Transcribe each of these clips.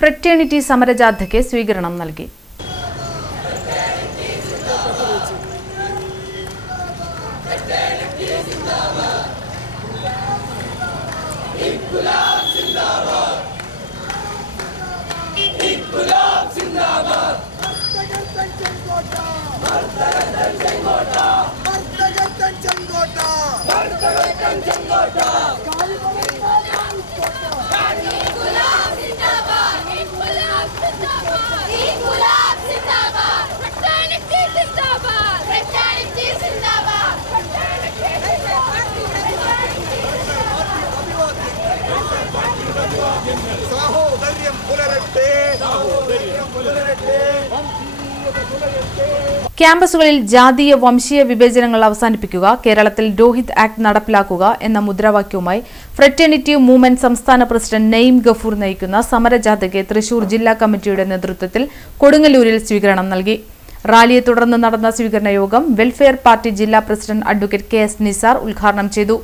Fraternity സമരജാഥയ്ക്ക് സ്വീകരണം നൽകി. ക്യാമ്പസുകളിൽ ജാതീയ വംശീയ വിവേചനങ്ങൾ അവസാനിപ്പിക്കുക, കേരളത്തിൽ രോഹിത് ആക്ട് നടപ്പിലാക്കുക എന്ന മുദ്രാവാക്യവുമായി ഫ്രറ്റേണിറ്റി മൂവ്മെന്റ് സംസ്ഥാന പ്രസിഡന്റ് നഈം ഗഫൂർ നയിക്കുന്ന സമരജാഥയ്ക്ക് തൃശൂർ ജില്ലാ കമ്മിറ്റിയുടെ നേതൃത്വത്തിൽ കൊടുങ്ങല്ലൂരിൽ സ്വീകരണം നൽകി. റാലിയെ തുടർന്ന് നടന്ന സ്വീകരണ യോഗം വെൽഫെയർ പാർട്ടി ജില്ലാ president advocate K S Nisar ഉദ്ഘാടനം ചെയ്തു.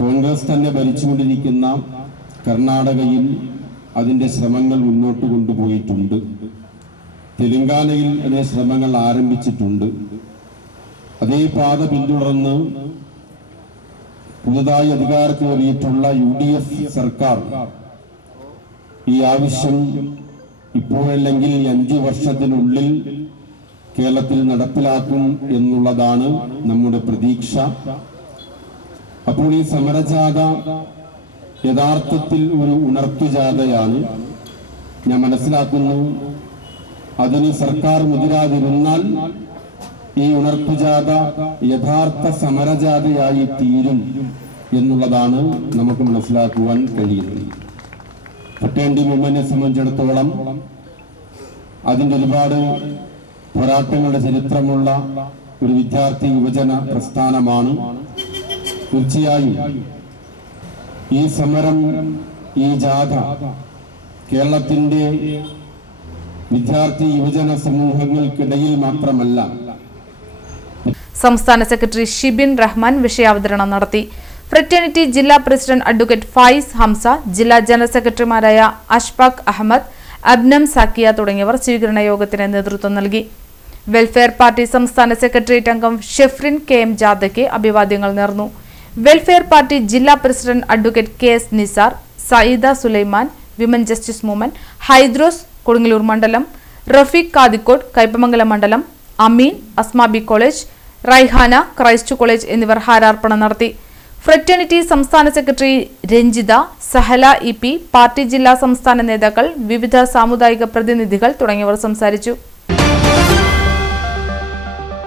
കോൺഗ്രസ് തന്നെ ഭരിച്ചുകൊണ്ടിരിക്കുന്ന കർണാടകയിൽ അതിന്റെ ശ്രമങ്ങൾ മുന്നോട്ട് കൊണ്ടുപോയിട്ടുണ്ട്. തെലങ്കാനയിൽ അതിന്റെ ശ്രമങ്ങൾ ആരംഭിച്ചിട്ടുണ്ട്. അതേ പാത പിന്തുടർന്ന് പുതുതായി അധികാരത്തിലേറിയിട്ടുള്ള UDF സർക്കാർ ഈ ആവശ്യം ഇപ്പോഴല്ലെങ്കിൽ 5 വർഷത്തിനുള്ളിൽ കേരളത്തിൽ നടപ്പിലാക്കും എന്നുള്ളതാണ് നമ്മുടെ പ്രതീക്ഷ. അപ്പോൾ ഈ സമരജാഥ യഥാർത്ഥത്തിൽ ഒരു ഉണർത്തുജാഥയാണ്. ഞാൻ മനസ്സിലാക്കുന്നു അതിന് സർക്കാർ മുതിരാതിരുന്നാൽ ഈ ഉണർത്തുജാഥ യഥാർത്ഥ സമരജാഥയായി തീരും എന്നുള്ളതാണ് നമുക്ക് മനസ്സിലാക്കുവാൻ കഴിയുന്നത്. ഫ്രറ്റേണിറ്റി മൂവ്മെന്റിനെ സംബന്ധിച്ചിടത്തോളം അതിൻ്റെ ഒരുപാട് പോരാട്ടങ്ങളുടെ ചരിത്രമുള്ള ഒരു വിദ്യാർത്ഥി യുവജന പ്രസ്ഥാനമാണ്. തീർച്ചയായും ഈ സമരം, ഈ ജാഥ കേരളത്തിന്റെ വിദ്യാർത്ഥി യുവജന സമൂഹങ്ങൾക്കിടയിൽ മാത്രമല്ല. സംസ്ഥാന സെക്രട്ടറി ഷിബിൻ റഹ്മാൻ വിഷയാവതരണം നടത്തി. ഫ്രറ്റേണിറ്റി ജില്ലാ പ്രസിഡന്റ് അഡ്വക്കേറ്റ് ഫായിസ് ഹംസ, ജില്ലാ ജനറൽ സെക്രട്ടറിമാരായ അഷ്ഫാഖ് അഹമ്മദ്, അബ്നം സാക്കിയ തുടങ്ങിയവർ സ്വീകരണ യോഗത്തിന് നേതൃത്വം നൽകി. വെൽഫെയർ പാർട്ടി സംസ്ഥാന സെക്രട്ടേറിയറ്റ് അംഗം ഷെഫ്രിൻ KM ജാഥയ്ക്ക് അഭിവാദ്യങ്ങൾ നേർന്നു. വെൽഫെയർ പാർട്ടി ജില്ലാ president advocate K S Nisar, Sayyida Sulaiman, women justice movement, Haidros Kodungallur മണ്ഡലം, റഫീഖ് കാദിക്കോട് കയ്പമംഗലം മണ്ഡലം, Ameen Asmabi college, Raihana Christ college എന്നിവർ ഹാരാർപ്പണം നടത്തി. ഫ്രറ്റേണിറ്റി സംസ്ഥാന secretary Ranjitha, Sahala EP, party ജില്ലാ സംസ്ഥാന നേതാക്കൾ, വിവിധ സാമുദായിക പ്രതിനിധികൾ തുടങ്ങിയവർ സംസാരിച്ചു.